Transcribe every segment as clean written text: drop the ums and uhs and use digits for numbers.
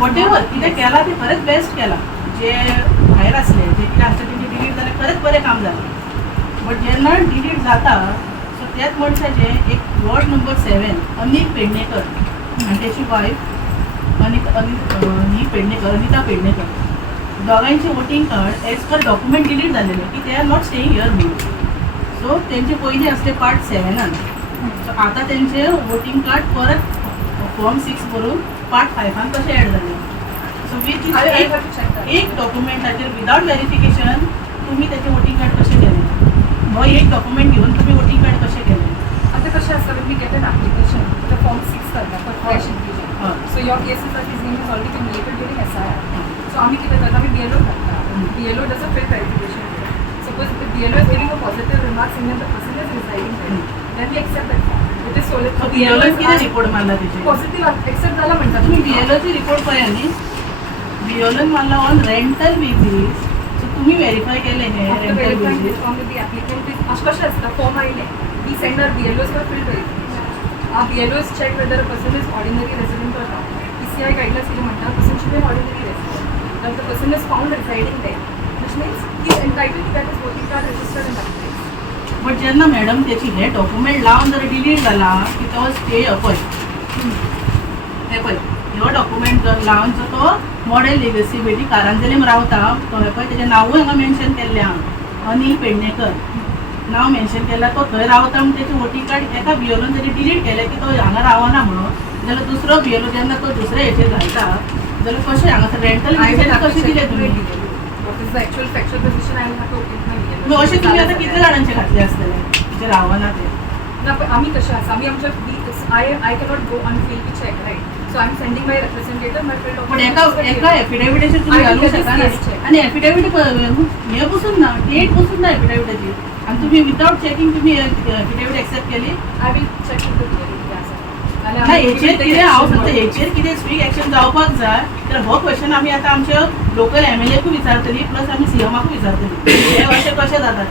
Whatever कितें केलां तें खरेंच बेस्ट केलां. जे भायर आसले जे कितें आसता तेंचे डिलीट जाल्यार खरेंच बरें काम जालें. बट जेन्ना डिलीट जाता सो त्याच मनशाचें एक वॉर्ड नंबर 7 अनिल पेडणेकर आनी तेची वायफ अनिता पेडणेकर दोगांयचे voting card as per document delete जालेले की they are not staying here म्हणून. सो तेंचे पयलीं आसले पार्ट 7 सो आतां तेंचे वोटींग कार्ड परत फॉर्म 6 भरून पार्ट 5 कशें एड जाले. सो वीथ एक डॉक्युमेंटाचेर विदाउट व्हेरिफिकेशन तुम्ही त्याचे वोटींग कार्ड कशें केलें. हो एक डॉक्युमेंट घेवन तुम्ही वोटींग कार्ड कशें केलें. आता कशें आसता when we get an application the form 6 करता for fresh infusion. So your case is that his name has already been related during SIR. So आम्ही कितें करता आमी BLO करता. BLO does a field verification. Suppose the BLO is giving a positive remark saying that the person is residing there, then we accept that form. It is solely for BLO कितें report मारला तेचे positive accept जाला म्हणटा तुम्ही BLO ची report पळया न्ही. BLO मारला ऑन रेंटल बेसिस. सो तुम्ही व्हेरीफाय केले हे rental basis from the applicant अशें कशें आसता फॉर्म आयले we send our BLOs for field verification. Our BLOs check whether a person is ordinary resident or not. PCI guidelines कितें म्हणटा person should be an ordinary resident. Now if the person is found residing there, which means he is entitled to get his voting card registered in that place. But जेन्ना madam त्याची हे document लावन जर delete जाला की तो stay पळय हे पळय ह्यो डॉक्युमेंट जर लावन जो तो मॉडेल लेगसी बेटी कारांजलीम रावता तो हे पळय तेजें नांवूय हांगा मेन्शन केल्लें हांव अनिल पेडणेकर नाव मेन्शन केला. तो थंय रावता म्हणून त्याचे वोटींग कार्ड एका BLOन जरी डिलीट केलें की तो हांगा रावना म्हणून जाल्यार दुसरो BLO जेन्ना तो दुसऱ्या हेचेर घालता जाल्यार कशें हांगासर रेंटल कशें दिलें तुमी. What is the actual factual position I will have to open my BLO. अशें तुमी आतां कितले जाणांचे घातले आसतले जे रावना ते. ना पण आम्ही कशें आसा आमी आमच्या I cannot go on field to check, right? So I'm sending my representative my field पण एका एफिडेविटाचेर तुम्ही घालूंक शकना आनी एफिडेविट हे बसून ना डेट बसून ना एफिडेविटाची आणि तुम्ही विदाउट चेकिंग तुम्ही एफिडेविट एक्सेप्ट केली. I will check with the BLO. हेचेर कितें हांव सांगता हेचेर कितें स्ट्रीक एक्शन जावपाक जाय तर हो क्वेश्चन आमी आतां आमच्या लोकल MLAकूय विचारतली प्लस आमी CMाकूय विचारतली हे अशें कशें जाता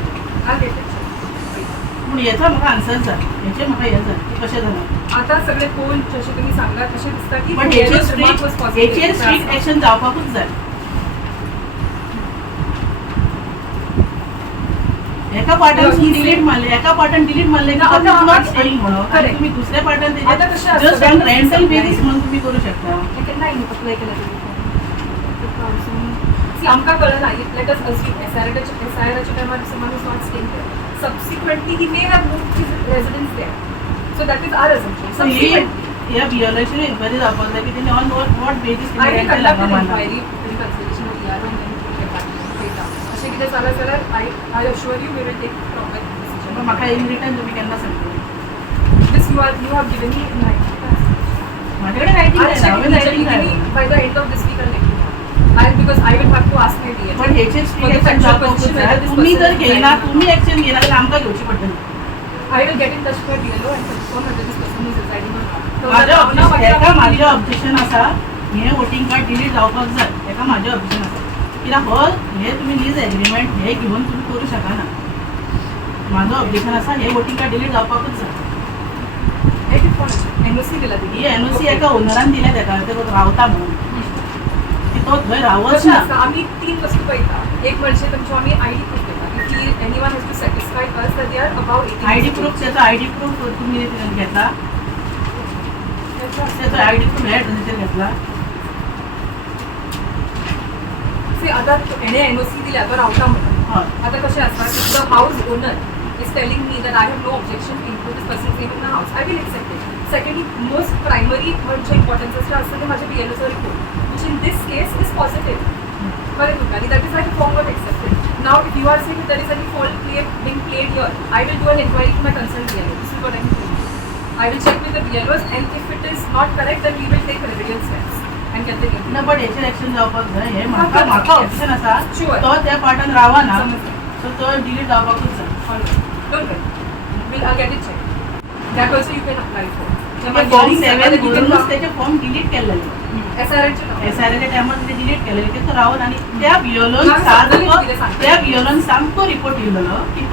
पूण हेचो म्हाका आन्सर जाय हेचेर म्हाका हें जाय की कशें जालां. आता सगळे पोल जशें तुमी सांगलात तशें दिसता की बट हेचेर स्ट्रीक एक्शन जावपाकूच जाय. एका पार्टान डिलीट मारले एका पार्टान डिलीट मारले की नॉट स्टेईंग म्हणून आणि तुम्ही दुसऱ्या पार्टान तेजे जस्ट ऑन रेंटल बेसिस म्हणून तुम्ही करू शकता. केन्ना अप्लाय केला सी आमकां कळना लेट अस अज्यूम SIRच्या टायमार someone is not staying there. Subsequently he may have moved his residence there. So that is our assumption. So या BLOची इन्क्वायरी जावपाक जाय की तेणी on what basis I will conduct an inquiry in consideration of ERO and then we will get back to data. अशें कितें जाल्यार जाल्यार I assure you we will take proper decision. म्हाका इन रिटर्न तुम्ही केन्ना सांगतली. This you have given me in writing. माझ्या कडेन writing आहे by the end of this week I'll let you know. Because I will have to ask my DL. पण हेचेर strict action जावपाकूच जाय. तुम्ही जर घेयना तुम्ही एक्शन घेयना जाल्यार आमकां घेवची पडटली. I will get in touch with my DLO and confirm whether this person is residing or not. माझें ऑब्जेक्शन आसा हें वोटींग कार्ड डिलीट जावपाक जाय हेका म्हाजें ऑब्जेक्शन आसा कित्याक हो हे तुमी लीज एग्रीमेंट हे घेवन तुमी करूं शकना. म्हाजो ऑब्जेक्शन आसा हे वोटींग कार्ड डिलीट जावपाकूच जाय. NOC दिला ही NOC एका ओनरान दिल्या तेका ते रावता म्हणून की तो थंय रावच ना. आमी 3 वस्तू पळयता एक म्हणजे तुमचो आमी ID प्रूफ घेता की anyone has to satisfy us that they are above 18. ID proof त्याचा ID प्रूफ तुम्ही घेतला त्याचा ID प्रूफ हे रजिस्टर घेतला. सी आता एने NOC दिल्या तो रावता म्हणून आता कशें आसता the house owner is telling me that I have no objection to include this person's name in the house. I will accept it. Secondly, most primary म्हणजे importance असतं माझ्या BLOचा report, which in this case is positive. Correct, Mukali? That is why the form got accepted. Now, if you are saying that there is any fault being played here, I will do an inquiry to my concerned BLO. This is what I am doing. I will check with the BLOs, and if it is not correct, then we will take remedial steps and get the name. ना पण याचे action जावपाक जाय हे म्हाका option आसा Sure. तो त्या पार्टान रावना सो तो डिलीट जावपाकूच जाय. Don't worry. I'll get it checked. That also you can apply for. Form 7 भरूनच त्याचे फॉर्म डिलीट केलेले. SIRच्या टायमार ते डिलीट केलेले ते तो रावन आणि त्या BLOन सामको रिपोर्ट येयलो की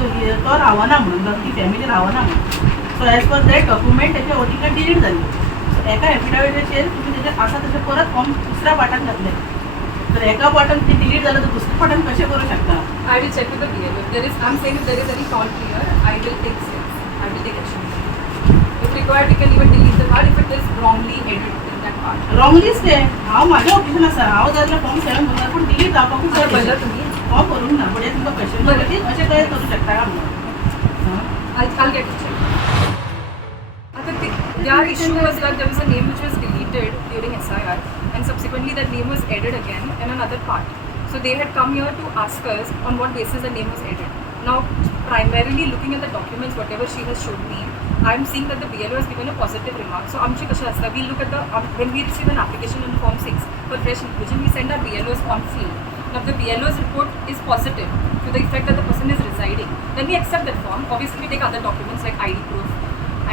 तो रावना म्हणून ती फॅमिली रावना म्हणून. So as per that document त्याच्या वोटींग कार्ड डिलीट जाली. एका एफिडेविटाचेर तुम्ही त्याचे आसा तसे परत फॉर्म दुसऱ्या पार्टान घातले तर एका पार्टान ते डिलीट झालं तर दुसऱ्या पार्टान कसे करू शकता? I will check with the BLO. If there is, I'm saying if there is any fault here, I will take steps. I will take action. If required, we can even delete the card if it is wrongly edited in that part. रॉंगलीच ते हांव म्हाजें objection आसा हांव जाल्यार form 7 भरला पूण delete जावपाकूच sir भरला तुम्ही? फॉर्म भरूंक ना म्हणजे तुमकां क्वेश्चन पडले की अशें कशें करूं शकता का म्हणून I'll get it checked. Their issue was that there was a name which was deleted during SIR and subsequently that name was added again in another part. So they had come here to ask us on what basis the name was added. Now, primarily looking at the documents, whatever she has showed me, I'm seeing that the BLO has given a positive remark. So, amchi kasha asta, we look at the, when we receive an application in Form 6 for fresh inclusion, we send our BLOs on field. Now, if the BLO's report is positive to the effect that the person is residing, then we accept that form. Obviously, we take other documents like ID proof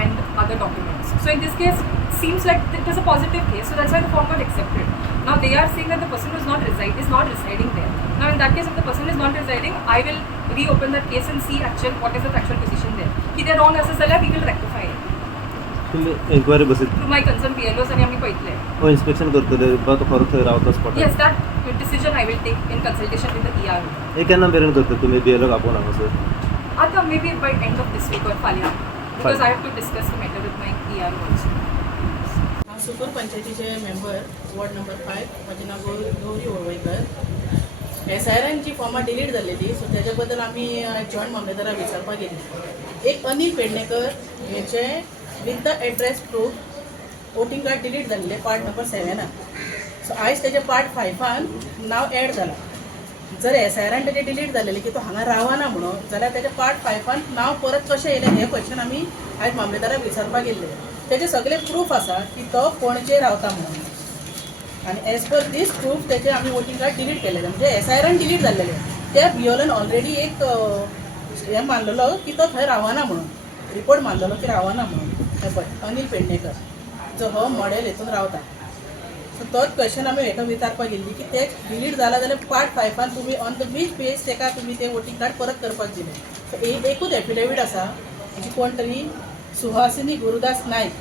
and other documents. So in this case, it seems like it was a positive case, so that's why the form got accepted. Now they are saying that the person is not residing there. Now in that case, if the person is not residing, I will reopen that case and see what is the factual position there. If they are wrong as a we will rectify it. तुम्ही enquiry बसत Through my concerned BLOs आणि आम्ही पळयतले. हो inspection करतले बा तो खरो थंय रावता स्पॉटार Yes, that decision I will take in consultation with the ERO. हे केन्ना मेरेन करता तुम्ही BLO कापोवन हांगासर आता maybe by end of this week or फाल्यां. Because I have to discuss the matter with my ERO also. हांव सुपर पंचायतीचे मेंबर वॉर्ड नंबर 5 म्हजें नांव गौरी वळवयकर एसआयआरान जी फॉर्मां डिलीट जाल्लेली सो तेज्या बद्दल आमी जॉयंट मामलेदाराक विचारपाक गेली एक अनिल पेडणेकर हेचे with the address proof voting card delete जाल्ले पार्ट नंबर 7 सो आयज तेजे पार्ट 5 नांव एड जाला जर एसआयआरान तेजे डिलीट जालेले की तो हांगा रावना म्हणून जाल्यार तेजे पार्ट 5 नांव परत कशें येयलें हें क्वेश्चन आमी आयज मामलेदाराक विचारपाक गेल्ले तेजे सगळे प्रूफ आसा की तो पणजे रावता म्हणून आनी एज पर दीस प्रूफ तेजे आमी वोटिंग कार्ड डिलीट केलेले म्हणजे एसआयआरान डिलीट जाल्लेले त्या बियोलन ऑलरेडी एक हें मानलेलो की तो थंय रावना म्हणून रिपोर्ट मारलेलो की रावना म्हणून हें पळय अनिल पेडणेकर जो हो मॉडेल हितून रावता सो तोच क्वेश्चन आमी हेका विचारपाक गेल्ली की ते डिलीट जाला जाल्यार पार्ट 5 तुमी ऑन द वीच बेस तेका तुमी ते वोटिंग कार्ड परत करपाक दिलें सो एकूच एफिडेवीट आसा जी कोण तरी सुहासिनी गुरुदास नायक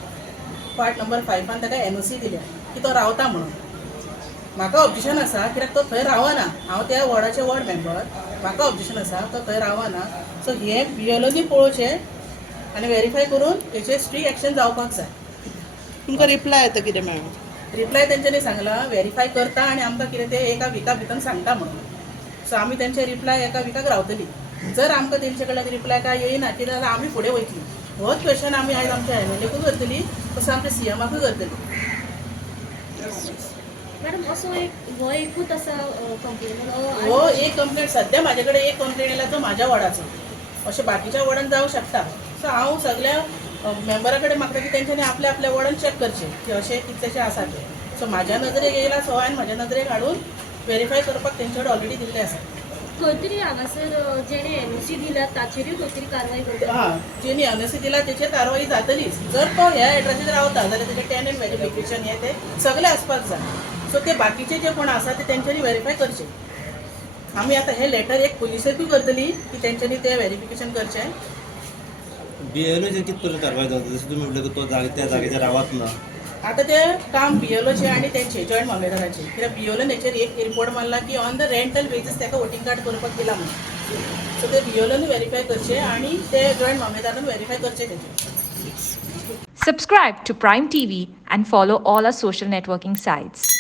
पार्ट नंबर 5 ताका NOC दिल्या की तो रावता म्हणून म्हाका ऑब्जेक्शन आसा कित्याक तो थंय रावना हांव त्या वॉर्डाचे वॉर्ड मेंबर म्हाका ऑब्जेक्शन आसा तो थंय रावना सो हे BLOनी पळोवचें आनी व्हेरीफाय करून हेचेर स्ट्रीक एक्शन जावपाक जाय तुमकां रिप्लाय येता कितें मेळून रिप्लाय तेंच्यांनी सांगला व्हेरीफाय करता आनी आमकां कितें ते एका विका भितर सांगता म्हणून सो आमी तेंचे रिप्लाय एका विकाक रावतली जर आमकां तेंचे कडल्यान रिप्लाय काय येयना कितें जाल्यार आमी फुडें वयतली होच क्वेश्चन आमी आयज आमच्या MLAकूय करतली तसो आमच्या CMाकूय करतली मॅडम असो हो एकूच आसा कंप्लेन हो एक कंप्लेंट सध्या म्हाजे कडेन एक कंप्लेंट येयला तो म्हाज्या वॉर्डाचो अशें बाकीच्या वॉर्डान जावं शकता सो हांव सगळ्या मेंबरा कडेन मागता की तेंच्यांनी आपल्या आपल्या वॉर्डान चॅक करचें की अशें कितलेशे आसा ते सो म्हाज्या नदरेक येयला सो हांवें म्हाज्या नदरेक हाडून व्हेरीफाय करपाक तेंचे कडेन ऑलरेडी दिल्लें आसा खंय तरी हांगासर जेणे NOC दिला ताचेरूय खंय तरी कारवाय करता हां जेणी NOC दिला तेचेर कारवाई जातलीच जर तो ह्या एड्रेसीर रावता जाल्यार तेजें टेनंट व्हेरिफिकेशन हें ते सगळें आसपाक जाय सो ते बाकीचे जे कोण आसा ते तेंच्यांनी व्हेरीफाय करचें आमी आतां हें लेटर एक पुलिसेकूय करतली की तेंच्यांनी तें व्हेरिफिकेशन करचें BLOचेर कित परेन कारवाय जाता जशें तुमी म्हटलें की तो त्या जाग्याचेर रावत ना आतां तें काम BLOचें आनी तेंचें जॉयंट मामलेदाराचें कित्याक BLOन हेचेर एक रिपोर्ट मारला की ऑन द रेंटल बेजीस ताका वोटिंग कार्ड करपाक दिला म्हणून सो ते BLOन व्हेरीफाय करचें आनी ते जॉयंट मामलेदारान व्हेरीफाय करचें तेचें Subscribe to Prime TV and follow all our social networking sites.